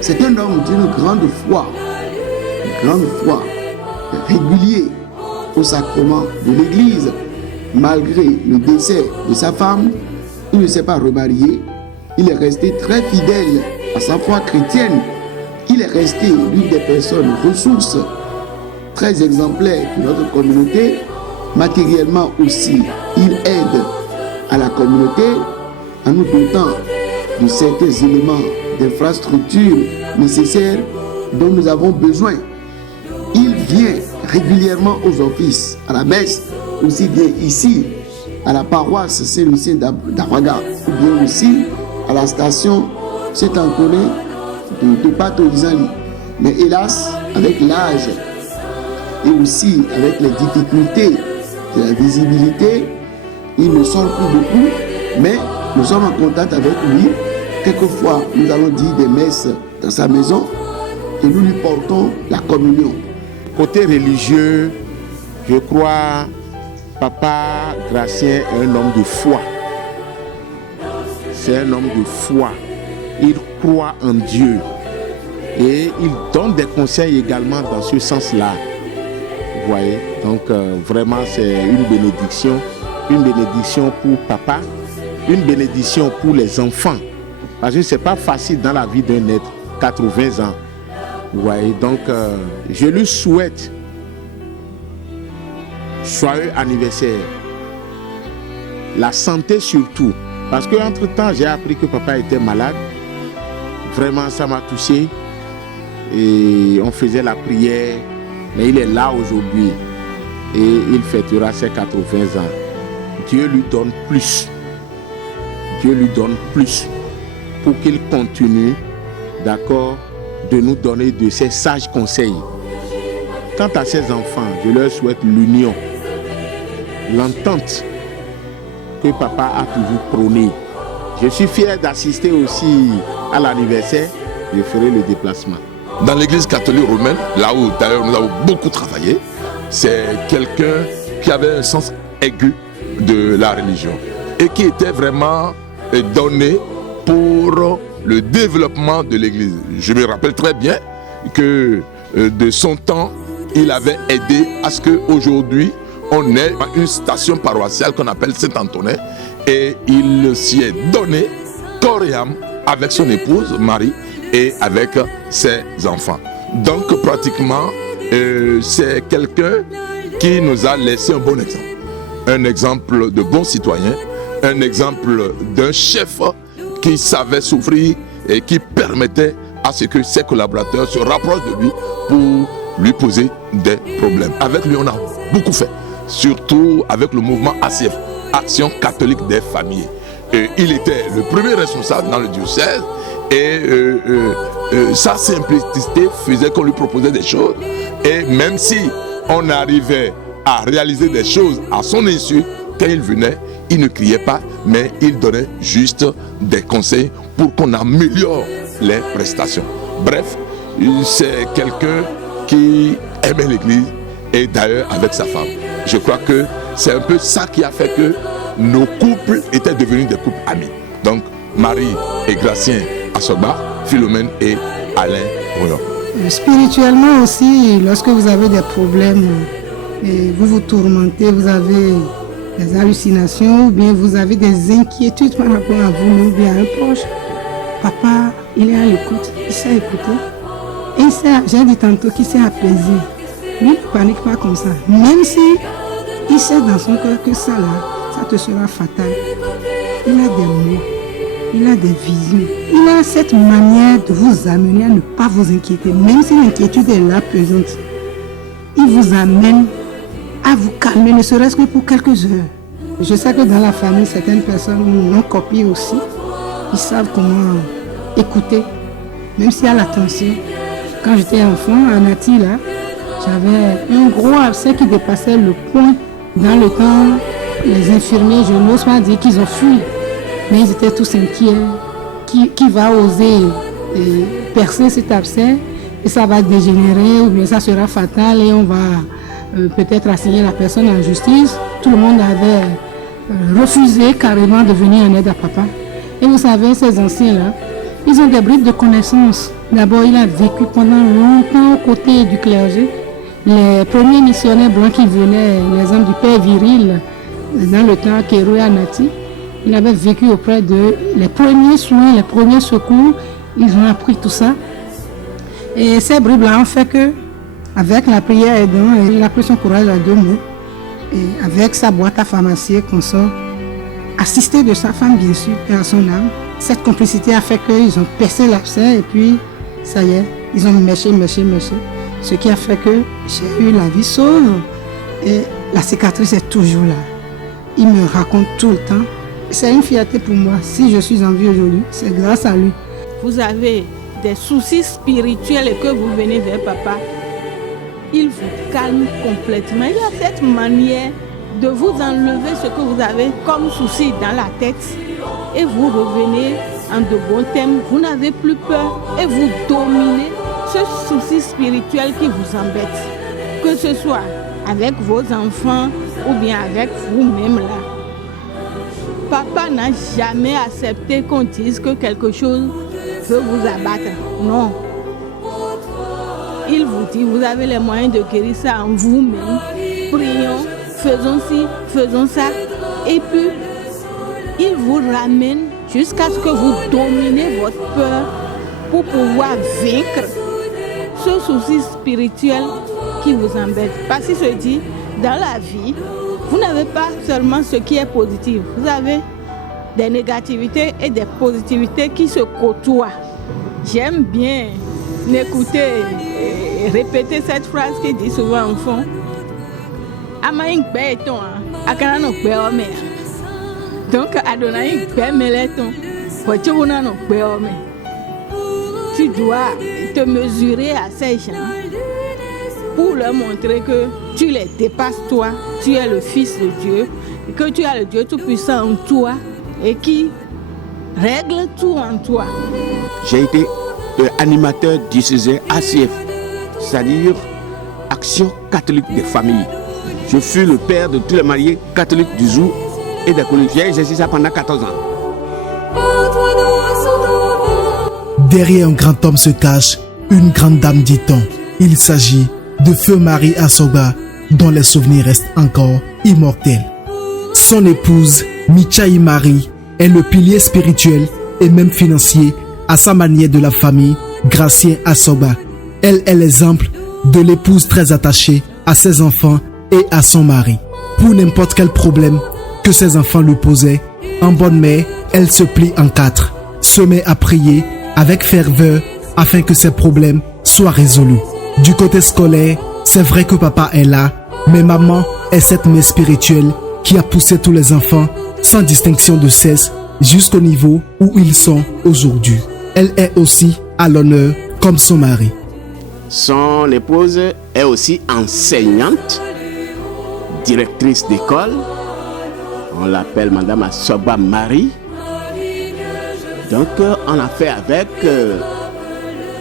C'est un homme d'une grande foi régulier au sacrement de l'église. Malgré le décès de sa femme, il ne s'est pas remarié. Il est resté très fidèle à sa foi chrétienne. Il est resté l'une des personnes ressources très exemplaires de notre communauté. Matériellement aussi, il aide à la communauté en nous dotant de certains éléments d'infrastructure nécessaires dont nous avons besoin. Il vient régulièrement aux offices, à la messe, aussi bien ici, à la paroisse Saint-Lucien d'Awaga, ou bien aussi à la station Saint-Antoine de Pato-Izali. Mais hélas, avec l'âge et aussi avec les difficultés de la visibilité, il ne sort plus beaucoup, mais nous sommes en contact avec lui. Quelquefois, nous allons dire des messes dans sa maison et nous lui portons la communion. Côté religieux, je crois Papa Gracien est un homme de foi. C'est un homme de foi. Il croit en Dieu. Et il donne des conseils également dans ce sens-là. Vous voyez, donc vraiment c'est une bénédiction pour papa, une bénédiction pour les enfants. Parce que c'est pas facile dans la vie d'un être, 80 ans. Vous voyez, donc je lui souhaite joyeux anniversaire. La santé surtout. Parce qu'entre-temps, j'ai appris que papa était malade. Vraiment, ça m'a touché. Et on faisait la prière. Mais il est là aujourd'hui. Et il fêtera ses 80 ans. Dieu lui donne plus. Dieu lui donne plus. Pour qu'il continue, d'accord, de nous donner de ses sages conseils. Quant à ses enfants, je leur souhaite l'union, l'entente que papa a toujours prônée. Je suis fier d'assister aussi à l'anniversaire. Je ferai le déplacement. Dans l'église catholique romaine, là où d'ailleurs nous avons beaucoup travaillé, c'est quelqu'un qui avait un sens aigu de la religion et qui était vraiment donné pour le développement de l'église. Je me rappelle très bien que de son temps, il avait aidé à ce qu'aujourd'hui, on ait une station paroissiale qu'on appelle Saint-Antonin, et il s'y est donné corps et âme avec son épouse Marie et avec ses enfants. Donc pratiquement, c'est quelqu'un qui nous a laissé un exemple de bon citoyen, un exemple d'un chef qui savait souffrir et qui permettait à ce que ses collaborateurs se rapprochent de lui pour lui poser des problèmes. Avec lui, on a beaucoup fait, surtout avec le mouvement ACF, Action catholique des familles. Et il était le premier responsable dans le diocèse et sa simplicité faisait qu'on lui proposait des choses. Et même si on arrivait à réaliser des choses à son insu, quand il venait, il ne criait pas, mais il donnait juste des conseils pour qu'on améliore les prestations. Bref, c'est quelqu'un qui aimait l'église et d'ailleurs avec sa femme. Je crois que c'est un peu ça qui a fait que nos couples étaient devenus des couples amis. Donc Marie et Gracien Assoba, Philomène et Alain Royan. Spirituellement aussi, lorsque vous avez des problèmes, et vous vous tourmentez, vous avez des hallucinations ou bien vous avez des inquiétudes par rapport à vous-même ou bien à un proche, papa, il est à l'écoute, il sait écouter. Et j'ai dit tantôt qu'il s'est apaisé. Lui, ne panique pas comme ça. Même si il sait dans son cœur que ça là, ça te sera fatal. Il a des mots, il a des visions. Il a cette manière de vous amener à ne pas vous inquiéter. Même si l'inquiétude est là pesante, il vous amène à vous calmer, ne serait-ce que pour quelques heures. Je sais que dans la famille, certaines personnes l'ont copié aussi. Ils savent comment écouter, même s'il y a l'attention. Quand j'étais enfant, à Nati, là, j'avais un gros abcès qui dépassait le point. Dans le temps, les infirmiers, je n'ose pas dire qu'ils ont fui, mais ils étaient tous inquiets. Qui va oser percer cet abcès et ça va dégénérer ou bien ça sera fatal et on va peut-être assigner la personne en justice. Tout le monde avait refusé carrément de venir en aide à papa. Et vous savez, ces anciens-là, ils ont des bribes de connaissances. D'abord, il a vécu pendant longtemps aux côtés du clergé. Les premiers missionnaires blancs qui venaient, les hommes du Père Viril, dans le temps Kéroué Anati, Il avait vécu auprès de les premiers soins, les premiers secours. Ils ont appris tout ça. Et ces bribes-là ont fait que, avec la prière aidant, il a pris son courage à deux mains. Et avec sa boîte à pharmacie qu'on sort, assisté de sa femme bien sûr, et à son âme, cette complicité a fait qu'ils ont percé l'abcès et puis, ça y est, ils ont méché. Ce qui a fait que j'ai eu la vie sauve et la cicatrice est toujours là. Il me raconte tout le temps. C'est une fierté pour moi. Si je suis en vie aujourd'hui, c'est grâce à lui. Vous avez des soucis spirituels et que vous venez vers papa, il vous calme complètement. Il a cette manière de vous enlever ce que vous avez comme souci dans la tête et vous revenez en de bons termes. Vous n'avez plus peur et vous dominez ce souci spirituel qui vous embête. Que ce soit avec vos enfants ou bien avec vous-même là. Papa n'a jamais accepté qu'on dise que quelque chose peut vous abattre. Non. Il vous dit, vous avez les moyens de guérir ça en vous-même. Prions, faisons ci, faisons ça. Et puis, il vous ramène jusqu'à ce que vous dominez votre peur pour pouvoir vaincre ce souci spirituel qui vous embête. Parce qu'il se dit, dans la vie, vous n'avez pas seulement ce qui est positif. Vous avez des négativités et des positivités qui se côtoient. J'aime bien m'écouter et répéter cette phrase qui dit souvent en fond. Donc, Adonai, tu dois te mesurer à ces gens pour leur montrer que tu les dépasses toi, tu es le Fils de Dieu, et que tu as le Dieu Tout-Puissant en toi et qui règle tout en toi. J'ai été animateur diocésain ACF, c'est-à-dire Action catholique des familles. Je fus le père de tous les mariés catholiques du Zou et des colonies. J'ai exercé ça pendant 14 ans. Derrière un grand homme se cache une grande dame, dit-on. Il s'agit de Feu Marie Assoba, dont les souvenirs restent encore immortels. Son épouse, Michaï Marie, est le pilier spirituel et même financier à sa manière de la famille Gratien Assoba. Elle est l'exemple de l'épouse très attachée à ses enfants et à son mari. Pour n'importe quel problème que ses enfants lui posaient, en bonne mère, elle se plie en quatre, se met à prier avec ferveur afin que ses problèmes soient résolus. Du côté scolaire, c'est vrai que papa est là, mais maman est cette mère spirituelle qui a poussé tous les enfants sans distinction de sexe jusqu'au niveau où ils sont aujourd'hui. Elle est aussi à l'honneur comme son mari. Son épouse est aussi enseignante, directrice d'école. On l'appelle Madame Assoba Marie. Donc, on a fait avec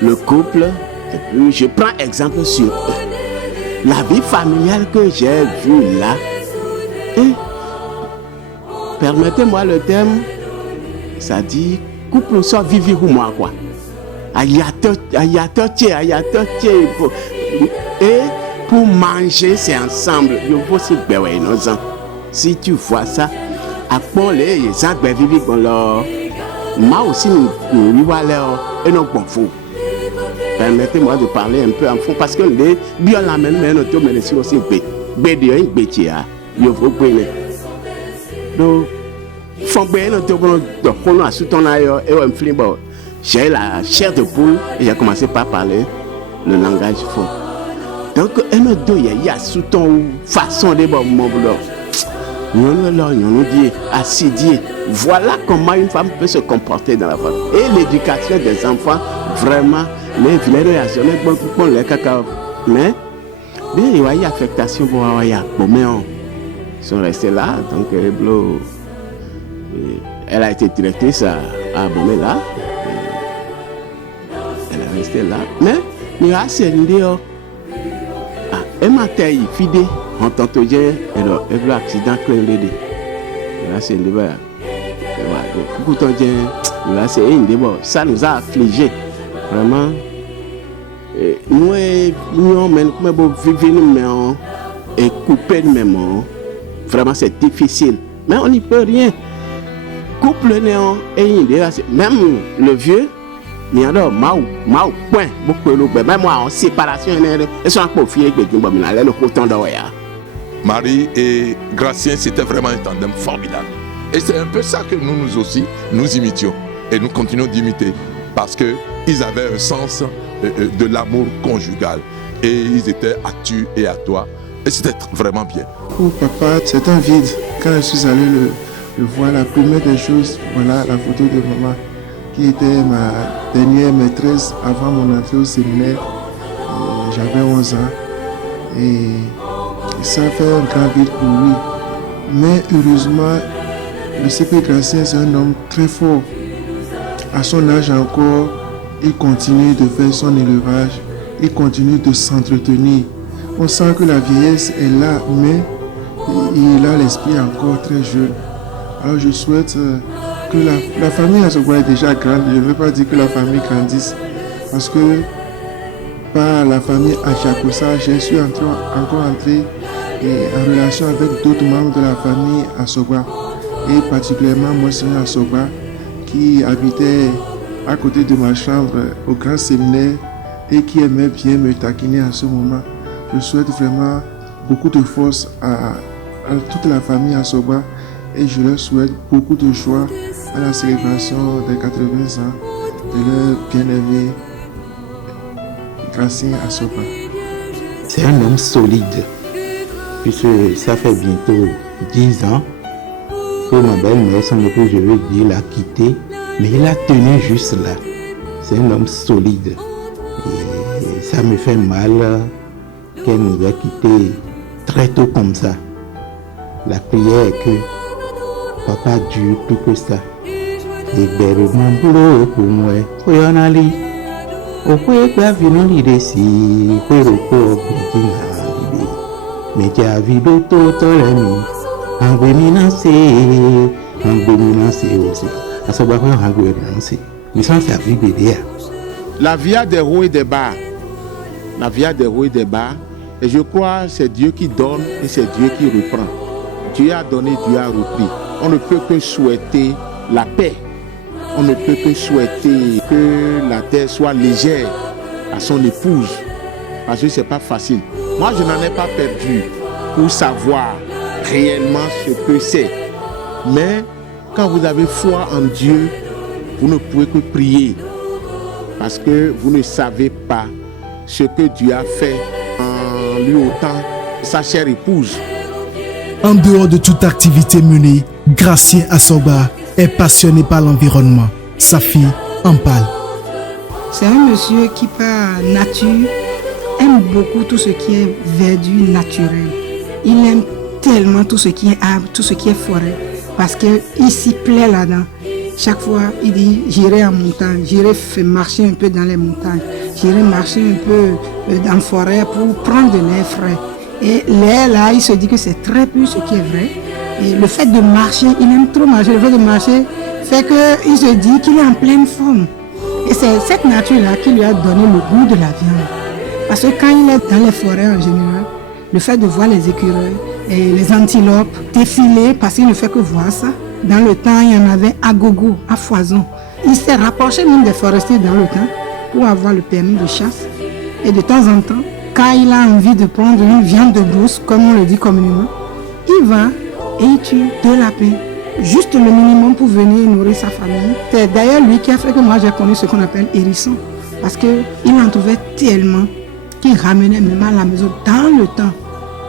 le couple. Et puis, je prends exemple sur eux. La vie familiale que j'ai vue là. Et, permettez-moi le terme, ça dit couple soit vivi pour moi quoi. Et pour manger c'est ensemble. Si tu vois ça, après les gens vivent dans leur moi aussi nous vivons leur et nos bons fous. Permettez-moi de parler un peu en fond parce que les bien la même mais notre mais aussi aussi bédio un bétia yo faut prendre. Donc faut bien notre on a sous ton ailleurs et on flimbo. J'ai la chair de poule et j'ai commencé par parler le langage faux. Donc un autre il y a sous ton façon de bon mon boulot. Nous dit assidier. Voilà comment une femme peut se comporter dans la famille. Et l'éducation des enfants, vraiment, les réactions, les cacao. Mais, il y a une affectation pour avoir mais ils sont restés là. Donc, elle a été directrice à Bomé là. Elle est restée là. Mais, il y a une elle m'a taillé, fidèle. En tant que j'ai un accident clé de là c'est une débat. Là c'est une débat. Ça nous a affligés vraiment. Nous même vivons et couper même vraiment c'est difficile. Mais on n'y peut rien. couple néant et même le vieux il y a mau point beaucoup le même moi en séparation et sont pas fier que Dieu me le autant d'oya. Marie et Gracien, c'était vraiment un tandem formidable. Et c'est un peu ça que nous aussi, nous imitions. Et nous continuons d'imiter. Parce qu'ils avaient un sens de l'amour conjugal. Et ils étaient à tu et à toi. Et c'était vraiment bien. Pour papa, c'est un vide. Quand je suis allé le voir, la première des choses, voilà la photo de maman, qui était ma dernière maîtresse avant mon entrée au séminaire. J'avais 11 ans. Et ça fait un grand vide pour lui. Mais heureusement, le CP Gracien, c'est un homme très fort. À son âge encore, il continue de faire son élevage, il continue de s'entretenir. On sent que la vieillesse est là, mais il a l'esprit encore très jeune. Alors je souhaite que la famille Asogba est déjà grande. Je ne veux pas dire que la famille grandisse, parce que par la famille Achakosa, je suis encore entré en relation avec d'autres membres de la famille Asogba, et particulièrement Monseigneur Asogba, qui habitait à côté de ma chambre au grand séminaire et qui aimait bien me taquiner à ce moment. Je souhaite vraiment beaucoup de force à toute la famille Asogba et je leur souhaite beaucoup de joie à la célébration des 80 ans de leur bien-aimé Gracien Asogba. C'est un homme solide, puisque ça fait bientôt 10 ans que ma belle-mère, son épouse, je veux dire, l'a quitté, mais il a tenu juste là. C'est un homme solide. Et ça me fait mal qu'elle nous a quittés très tôt comme ça. La prière est que papa dure plus que ça. Libère mon boulot pour moi. Oyonali. Okwe vino lidesi. Kweroko bidina. Meja vido totolemi. Angbeminance aussi. La vie a des hauts et des bas. La vie a des hauts et des bas. Et je crois que c'est Dieu qui donne et c'est Dieu qui reprend. Dieu a donné, Dieu a repris. On ne peut que souhaiter la paix. On ne peut que souhaiter que la terre soit légère à son épouse. Parce que ce n'est pas facile. Moi, je n'en ai pas perdu pour savoir réellement ce que c'est. Mais quand vous avez foi en Dieu, vous ne pouvez que prier. Parce que vous ne savez pas ce que Dieu a fait en lui ôtant sa chère épouse. En dehors de toute activité menée, Gracien Asogba est passionné par l'environnement. Sa fille en parle. C'est un monsieur qui, par nature, aime beaucoup tout ce qui est verdure naturelle. Il aime tellement tout ce qui est arbre, tout ce qui est forêt, parce qu'il s'y plaît là-dedans. Chaque fois, il dit, j'irai en montagne, j'irai marcher un peu dans les montagnes, j'irai marcher un peu dans la forêt pour prendre de l'air frais. Et l'air là, il se dit que c'est très peu ce qui est vrai. Et le fait de marcher, il aime trop marcher, le fait de marcher fait qu'il se dit qu'il est en pleine forme. Et c'est cette nature-là qui lui a donné le goût de la viande. Parce que quand il est dans les forêts en général, le fait de voir les écureuils et les antilopes défiler, parce qu'il ne fait que voir ça. Dans le temps, il y en avait à gogo, à foison. Il s'est rapproché même des forestiers dans le temps pour avoir le permis de chasse. Et de temps en temps, quand il a envie de prendre une viande de brousse, comme on le dit communément, il va et il tue 2 lapins. Juste le minimum pour venir nourrir sa famille. C'est d'ailleurs lui qui a fait que moi j'ai connu ce qu'on appelle hérisson. Parce qu'il en trouvait tellement qu'il ramenait même à la maison dans le temps.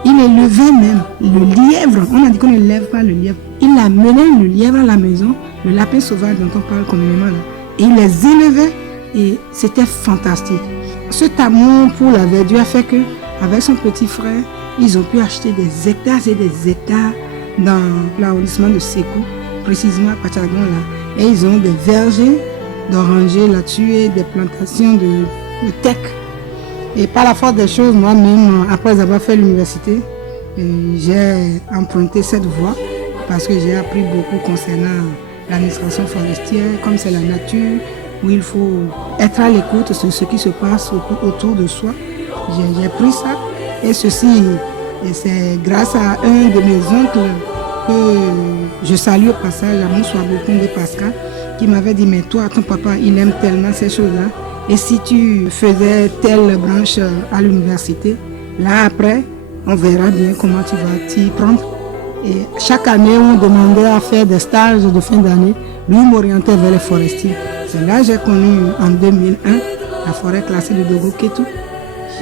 Il élevait même le lièvre. On a dit qu'on ne lève pas le lièvre. Il amenait le lièvre à la maison, le lapin sauvage dont on parle communément là. Et il les élevait et c'était fantastique. Cet amour pour la verdure a fait qu'avec son petit frère, ils ont pu acheter des hectares et des hectares dans l'arrondissement de Sékou, précisément à Pachagon là. Et ils ont des vergers d'orangers là-dessus et des plantations de teck. Et par la force des choses, moi-même, après avoir fait l'université, j'ai emprunté cette voie parce que j'ai appris beaucoup concernant l'administration forestière, comme c'est la nature, où il faut être à l'écoute de ce qui se passe autour de soi. J'ai pris ça et ceci, et c'est grâce à un de mes oncles que je salue au passage à mon Swabokun de Pascal, qui m'avait dit, mais toi, ton papa, il aime tellement ces choses-là. Et si tu faisais telle branche à l'université, là après, on verra bien comment tu vas t'y prendre. Et chaque année, on demandait à faire des stages de fin d'année. Lui m'orientait vers les forestiers. C'est là que j'ai connu en 2001 la forêt classée de Dogo Ketu.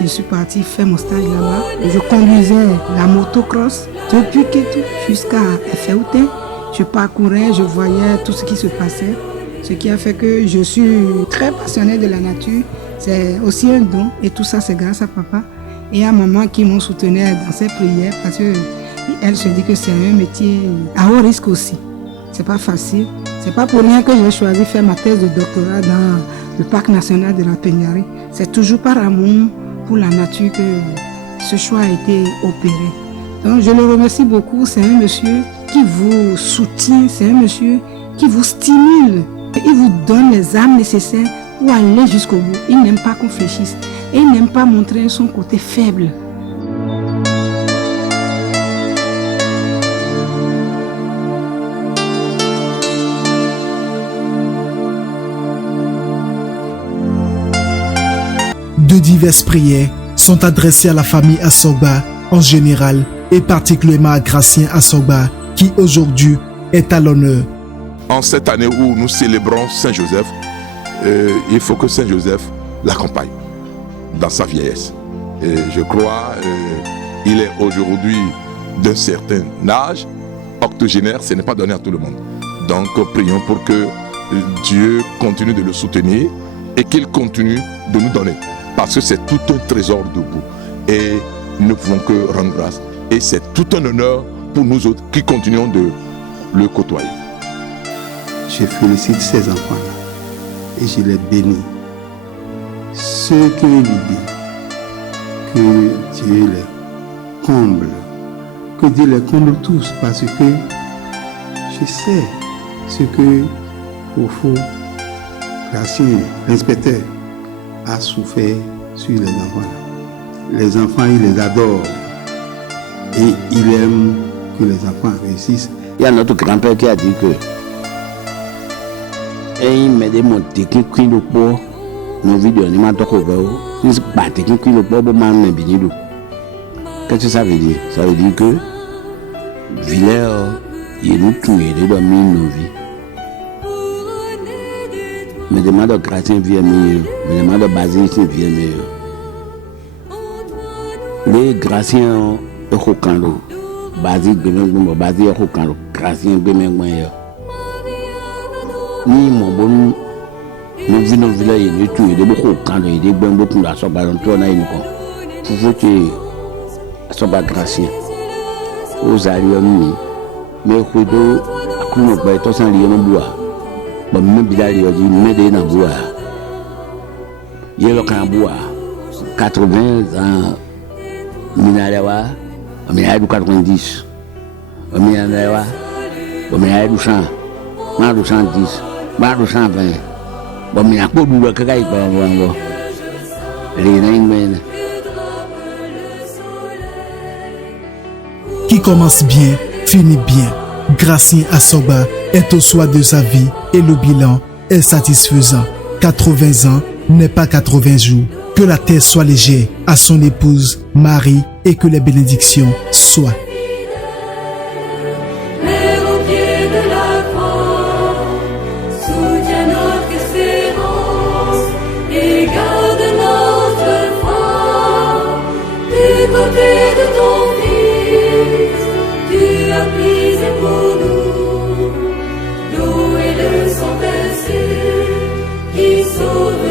Je suis partie faire mon stage là-bas. Je conduisais la motocross depuis Ketu jusqu'à Efeoute. Je parcourais, je voyais tout ce qui se passait. Ce qui a fait que je suis très passionnée de la nature. C'est aussi un don. Et tout ça, c'est grâce à papa et à maman qui m'ont soutenue dans ses prières. Parce qu'elle se dit que c'est un métier à haut risque aussi. C'est pas facile. C'est pas pour rien que j'ai choisi de faire ma thèse de doctorat dans le parc national de la Peñari. C'est toujours par amour pour la nature que ce choix a été opéré. Donc je le remercie beaucoup. C'est un monsieur qui vous soutient, c'est un monsieur qui vous stimule. Il vous donne les armes nécessaires pour aller jusqu'au bout. Il n'aime pas qu'on fléchisse et il n'aime pas montrer son côté faible. De diverses prières sont adressées à la famille Assogba en général et particulièrement à Gracien Assogba qui aujourd'hui est à l'honneur. En cette année où nous célébrons Saint Joseph, il faut que Saint Joseph l'accompagne dans sa vieillesse. Et je crois qu'il est aujourd'hui d'un certain âge, octogénaire, ce n'est pas donné à tout le monde. Donc prions pour que Dieu continue de le soutenir et qu'il continue de nous donner. Parce que c'est tout un trésor debout. Et nous ne pouvons que rendre grâce. Et c'est tout un honneur pour nous autres qui continuons de le côtoyer. Je félicite ces enfants-là et je les bénis. Ceux qui ont l'idée que Dieu les comble, que Dieu les comble tous, parce que je sais ce que Fofo, Gracien, l'inspecteur, a souffert sur les enfants. Les enfants, il les adore et il aime que les enfants réussissent. Il y a notre grand-père qui a dit que il m'a démonté qu'il y a un peu de vidéos, il m'a dit qu'il y a un peu de qu'est-ce que ça veut dire? Ça veut dire que Villers, il nous tue, il doit mener nos vies. Me demande de Gracien vient meilleur, me demande de Basile vient meilleur. Les Graciens est au canot, Basile est au canot, Gracien est meilleur. Ni mon bon, nous venons au village, nous tuons des beaucoup de canot, des bons beaucoup de soba, on tourne à une con. Pour vous tuer, soba Gracien. Aux alliés, mais au coup de, à coup de bateau sans lier au bois. Bon, même Bidal il dit mais des dans bois. Il y a le camp bois 80 ans minalewa, minale 90. Minalewa, minale 100, minale 110, minale 120. Bon, minale pas du que caille pas bon. Les nains. Qui commence bien, finit bien. Gracien Assogba est au soir de sa vie et le bilan est satisfaisant. 80 ans n'est pas 80 jours. Que la terre soit légère à son épouse, Marie, et que les bénédictions soient. Mère au pied de la croix, soutiens notre espérance et garde notre foi. Du côté de ton Fils, tu as pris pour nous l'eau et le sang versé qui sauve